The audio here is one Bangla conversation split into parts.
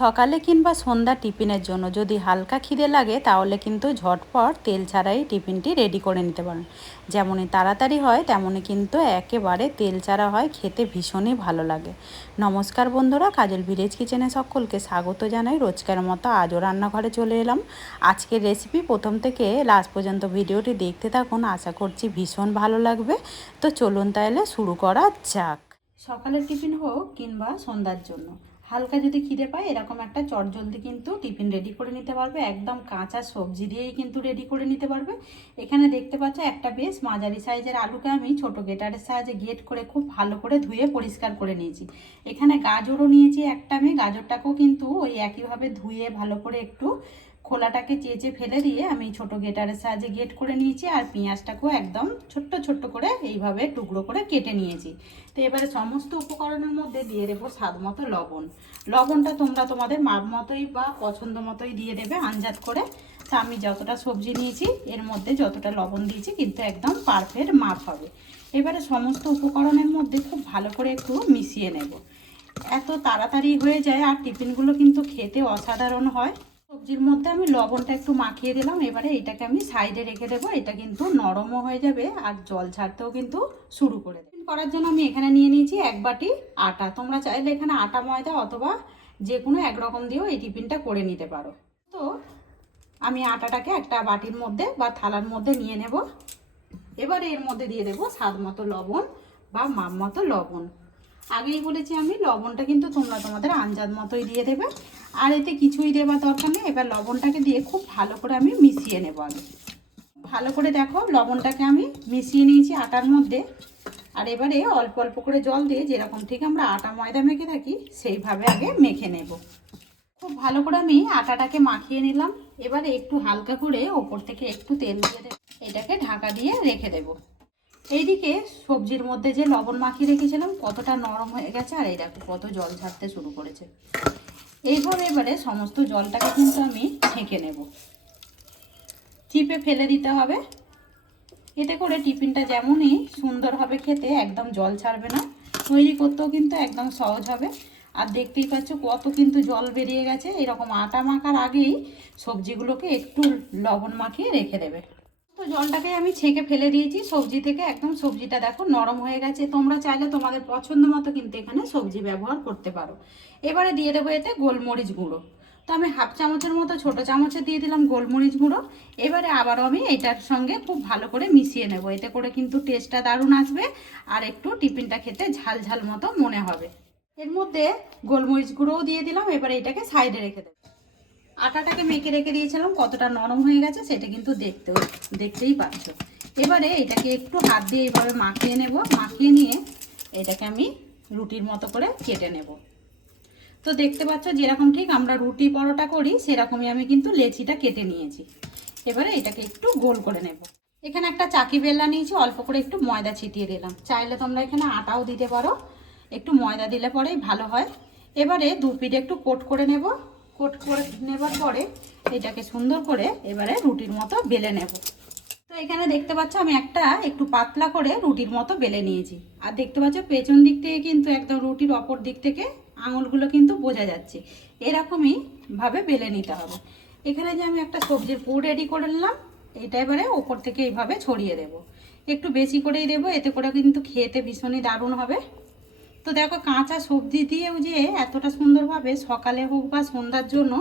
সকালে কিংবা সন্ধ্যা টিফিনের জন্য যদি হালকা খিদে লাগে তাহলে কিন্তু ঝটপট তেল ছাড়াই টিফিনটি রেডি করে নিতে পারেন। যেমনই তাড়াতাড়ি হয় তেমনই কিন্তু একেবারে তেল ছাড়া হয়, খেতে ভীষণই ভালো লাগে। নমস্কার বন্ধুরা, কাজল ভিলেজ কিচেনে সকলকে স্বাগত জানাই। রোজকার মতো আজও রান্নাঘরে চলে এলাম। আজকের রেসিপি প্রথম থেকে লাস্ট পর্যন্ত ভিডিওটি দেখতে থাকুন, আশা করছি ভীষণ ভালো লাগবে। তো চলুন তাহলে শুরু করা যাক। সকালের টিফিন হোক কিংবা সন্ধ্যার জন্য হালকা যদি খিদে পায় এরকম একটা চটজলদি কিন্তু টিফিন রেডি করে নিতে পারবে। একদম কাঁচা সবজি দিয়েই কিন্তু রেডি করে নিতে পারবে। এখানে দেখতে পাচ্ছ একটা বেশ মাঝারি সাইজের আলুকে আমি ছোট গেটারের সাহায্যে গেট করে খুব ভালো করে ধুয়ে পরিষ্কার করে নিয়েছি। এখানে গাজরও নিয়েছি একটা, আমি গাজরটাকেও কিন্তু ওই একইভাবে ধুয়ে ভালো করে একটু খোলাটাকে চেঁচে ফেলে দিয়ে আমি ছোট গেটারের সাহায্যে গেট করে নিয়েছি। আর পেঁয়াজটাকেও একদম ছোট্ট ছোট্ট করে এইভাবে টুকরো করে কেটে নিয়েছি। তো এবারে সমস্ত উপকরণের মধ্যে দিয়ে দেবো স্বাদ মতো লবণ। লবণটা তোমরা তোমাদের মাপ মতোই বা পছন্দ মতোই দিয়ে দেবে আন্দাজ করে। তা আমি যতটা সবজি নিয়েছি এর মধ্যে যতটা লবণ দিয়েছি কিন্তু একদম পারফেক্ট মাপ হবে। এবারে সমস্ত উপকরণের মধ্যে খুব ভালো করে একটু মিশিয়ে নেব। এত তাড়াতাড়ি হয়ে যায় আর টিফিনগুলো কিন্তু খেতে অসাধারণ হয়। সবজির মধ্যে আমি লবণটা একটু মাখিয়ে দিলাম। এবারে এটাকে আমি সাইডে রেখে দেবো। এটা কিন্তু নরমও হয়ে যাবে আর জল ছাড়তেও কিন্তু শুরু করে দেবে। করার জন্য আমি এখানে নিয়ে নিয়েছি এক বাটি আটা। তোমরা চাইলে এখানে আটা ময়দা অথবা যে কোনো একরকম দিয়েও এই টিফিনটা করে নিতে পারো। তো আমি আটাটাকে একটা বাটির মধ্যে বা থালার মধ্যে নিয়ে নেব। এবারে এর মধ্যে দিয়ে দেবো স্বাদ মতো লবণ বা মাপ মতো লবণ। আগেই বলেছি আমি লবণটা কিন্তু তোমরা তোমাদের আন্দাজ মতোই দিয়ে দেবে। আর এতে কিছুই দেওয়ার দরকার নেই। এবার লবণটাকে দিয়ে খুব ভালো করে আমি মিশিয়ে নেব। আগে ভালো করে দেখো লবণটাকে আমি মিশিয়ে নিয়েছি আটার মধ্যে। আর এবারে অল্প অল্প করে জল দিয়ে যেরকম ঠিক আমরা আটা ময়দা মেখে থাকি সেইভাবে আগে মেখে নেব। খুব ভালো করে আমি আটাটাকে মাখিয়ে নিলাম। এবারে একটু হালকা করে ওপর থেকে একটু তেল দিয়ে দেব। এটাকে ঢাকা দিয়ে রেখে দেব। এইদিকে সবজির মধ্যে যে লবণ মাখিয়ে রেখেছিলাম কতটা নরম হয়ে গেছে, আর এই দেখো কত জল ছাড়তে শুরু করেছে। এইভাবে এবারে সমস্ত জলটাকে কিন্তু আমি ছেঁকে নেব, চিপে ফেলে দিতে হবে। এতে করে টিফিনটা যেমনই সুন্দর হবে খেতে, একদম জল ছাড়বে না, তৈরি করতেও কিন্তু একদম সহজ হবে। আর দেখতেই পাচ্ছ কত কিন্তু জল বেরিয়ে গেছে। এরকম আটা মাখার আগেই সবজিগুলোকে একটু লবণ মাখিয়ে রেখে দেবে। তো জলটাকে আমি ছেঁকে ফেলে দিয়েছি সবজি থেকে। একদম সবজিটা দেখো নরম হয়ে গেছে। তোমরা চাইলে তোমাদের পছন্দ মতো কিন্তু এখানে সবজি ব্যবহার করতে পারো। এবারে দিয়ে দেবো এতে গোলমরিচ গুঁড়ো। তো আমি হাফ চামচের মতো ছোট চামচে দিয়ে দিলাম গোলমরিচ গুঁড়ো। এবারে আবারও আমি এটার সঙ্গে খুব ভালো করে মিশিয়ে নেব। এতে করে কিন্তু টেস্টটা দারুণ আসবে আর একটু টিফিনটা খেতে ঝাল ঝাল মতো মনে হবে। এর মধ্যে গোলমরিচ গুঁড়োও দিয়ে দিলাম। এবারে এটাকে সাইডে রেখে দেবো। আটাটাকে মেখে রেখে দিয়েছিলাম কতটা নরম হয়ে গেছে সেটা কিন্তু দেখতেই পাচ্ছ। এবারে এটাকে একটু হাত দিয়ে এইভাবে মাখিয়ে নেব। মাখিয়ে নিয়ে এটাকে আমি রুটির মতো করে কেটে নেব। তো দেখতে পাচ্ছ যেরকম ঠিক আমরা রুটি পরোটা করি সেরকমই আমি কিন্তু লেচিটা কেটে নিয়েছি। এবারে এটাকে একটু গোল করে নেব। এখানে একটা চাকি বেলনা নিয়েছি, অল্প করে একটু ময়দা ছিটিয়ে দিলাম। চাইলে তোমরা এখানে আটাও দিতে পারো, একটু ময়দা দিলে পরেই ভালো হয়। এবারে দু পিঠে একটু কোট করে নেব। কোট করে নেবার পরে এটাকে সুন্দর করে এবারে রুটির মতো বেলে নেব। তো এখানে দেখতে পাচ্ছ আমি একটা একটু পাতলা করে রুটির মতো বেলে নিয়েছি। আর দেখতে পাচ্ছ পেছন দিক থেকে কিন্তু একদম রুটির অপর দিক থেকে আঙুলগুলো কিন্তু বোঝা যাচ্ছে। এরকমই ভাবে বেলে নিতে হবে। এখানে যে আমি একটা সবজির পুর রেডি করে নিলাম, এটা এবারে ওপর থেকে এইভাবে ছড়িয়ে দেব। একটু বেশি করেই দেবো, এতে করে কিন্তু খেতে ভীষণই দারুণ হবে। তো দেখো কাঁচা সবজি দিয়েও যে এতটা সুন্দরভাবে সকালে হোক বা সন্ধ্যার জন্য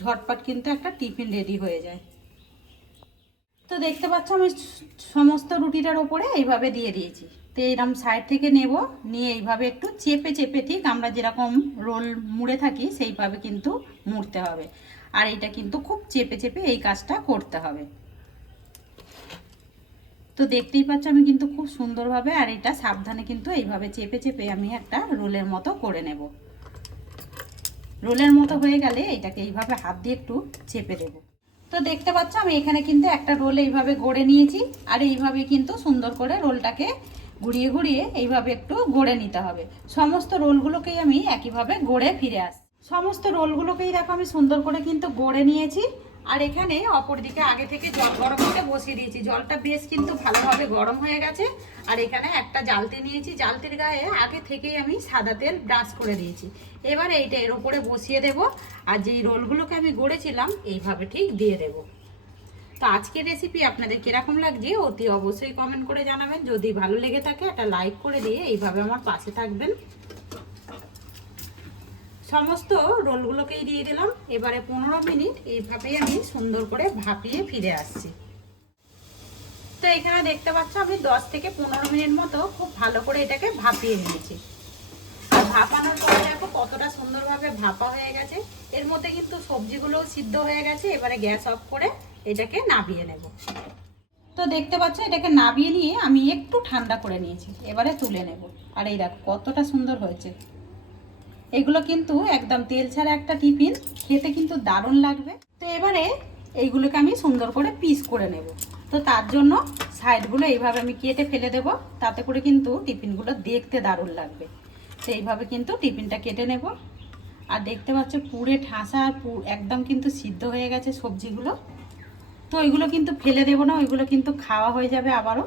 ঝটপট কিন্তু একটা টিফিন রেডি হয়ে যায়। তো দেখতে পাচ্ছ আমি সমস্ত রুটিটার ওপরে এইভাবে দিয়ে দিয়েছি। তো এইরকম সাইড থেকে নেব, নিয়ে এইভাবে একটু চেপে চেপে ঠিক আমরা যেরকম রোল মুড়ে থাকি সেইভাবে কিন্তু মুড়তে হবে। আর এটা কিন্তু খুব চেপে চেপে এই কাজটা করতে হবে। তো দেখতেই পাচ্ছ আমি কিন্তু খুব সুন্দরভাবে আর এটা সাবধানে কিন্তু এইভাবে চেপে চেপে আমি একটা রোলের মতো করে নেব। রোলের মতো হয়ে গেলে এটাকে এইভাবে হাত দিয়ে একটু চেপে দেব। তো দেখতে পাচ্ছ আমি এখানে কিন্তু একটা রোল এইভাবে গড়ে নিয়েছি। আর এইভাবে কিন্তু সুন্দর করে রোলটাকে ঘুরিয়ে ঘুরিয়ে এইভাবে একটু গড়ে নিতে হবে। সমস্ত রোলগুলোকেই আমি একইভাবে গড়ে ফিরে আসি। সমস্ত রোলগুলোকেই দেখো আমি সুন্দর করে কিন্তু গড়ে নিয়েছি। আর এখানে অপর দিকে আগে থেকে জল গরম করতে বসিয়ে দিয়েছি। জলটা বেশ কিন্তু ভালোভাবে গরম হয়ে গেছে। আর এখানে একটা জালতি নিয়েছি, জালতির গায়ে আগে থেকেই আমি সাদা তেল ব্রাশ করে দিয়েছি। এবারে এইটা এর উপরে বসিয়ে দেব। আর যেই রোলগুলোকে আমি গড়েছিলাম এইভাবে ঠিক দিয়ে দেব। তো আজকের রেসিপি আপনাদের কিরকম লাগছে অতি অবশ্যই কমেন্ট করে জানাবেন। যদি ভালো লেগে থাকে একটা লাইক করে দিয়ে এইভাবে আমার পাশে থাকবেন। সমস্ত রোলগুলোকেই দিয়ে দিলাম। এবারে 15 মিনিট এইভাবেই আমি সুন্দর করে ভাপিয়ে ফিরে আসছি। তো এখানে দেখতে পাচ্ছ আমি 10 থেকে 15 মিনিট মতো খুব ভালো করে এটাকে ভাপিয়ে নিয়েছি। আর ভাপানোর পরে দেখো কতটা সুন্দরভাবে ভাপা হয়ে গেছে। এর মধ্যে কিন্তু সবজিগুলোও সিদ্ধ হয়ে গেছে। এবারে গ্যাস অফ করে এটাকে নামিয়ে নেব। তো দেখতে পাচ্ছ এটাকে নামিয়ে নিয়ে আমি একটু ঠান্ডা করে নিয়েছি। এবারে তুলে নেব। আর এই দেখো কতটা সুন্দর হয়েছে। এগুলো কিন্তু একদম তেল ছাড়া একটা টিফিন, খেতে কিন্তু দারুণ লাগবে। তো এবারে এইগুলোকে আমি সুন্দর করে পিস করে নেব। তো তার জন্য সাইডগুলো এইভাবে আমি কেটে ফেলে দেব, তাতে করে কিন্তু টিফিনগুলো দেখতে দারুণ লাগবে। তো এইভাবে কিন্তু টিফিনটা কেটে নেব। আর দেখতে পাচ্ছ পুরে ঠাসা আর একদম কিন্তু সিদ্ধ হয়ে গেছে সবজিগুলো। তো ওইগুলো কিন্তু ফেলে দেব না, ওইগুলো কিন্তু খাওয়া হয়ে যাবে আবারও।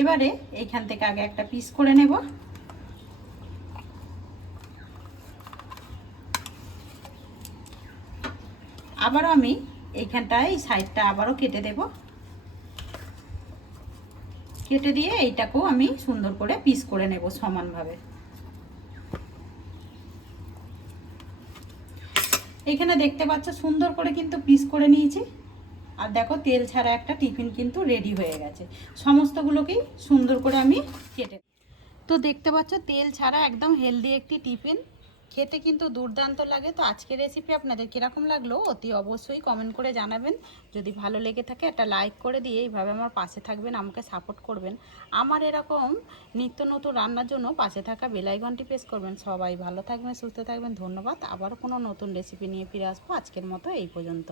এবারে এইখান থেকে আগে একটা পিস করে নেব। আবারও আমি এইখানটায় এই সাইডটা আবারও কেটে দেব। কেটে দিয়ে এইটাকেও আমি সুন্দর করে পিস করে নেব সমানভাবে। এখানে দেখতে পাচ্ছ সুন্দর করে কিন্তু পিস করে নিয়েছি। আর দেখো তেল ছাড়া একটা টিফিন কিন্তু রেডি হয়ে গেছে। সমস্তগুলোকেই সুন্দর করে আমি কেটে, তো দেখতে পাচ্ছ তেল ছাড়া একদম হেলদি একটি টিফিন, খেতে কিন্তু দুর্দান্ত লাগে। তো আজকের রেসিপি আপনাদের কীরকম লাগলো অতি অবশ্যই কমেন্ট করে জানাবেন। যদি ভালো লেগে থাকে একটা লাইক করে দিয়ে এইভাবে আমার পাশে থাকবেন, আমাকে সাপোর্ট করবেন। আমার এরকম নিত্য নতুন রান্নার জন্য পাশে থাকা বেল আইকনটি প্রেস করবেন। সবাই ভালো থাকবেন, সুস্থ থাকবেন। ধন্যবাদ। আবারও কোনো নতুন রেসিপি নিয়ে ফিরে আসবো। আজকের মতো এই পর্যন্ত।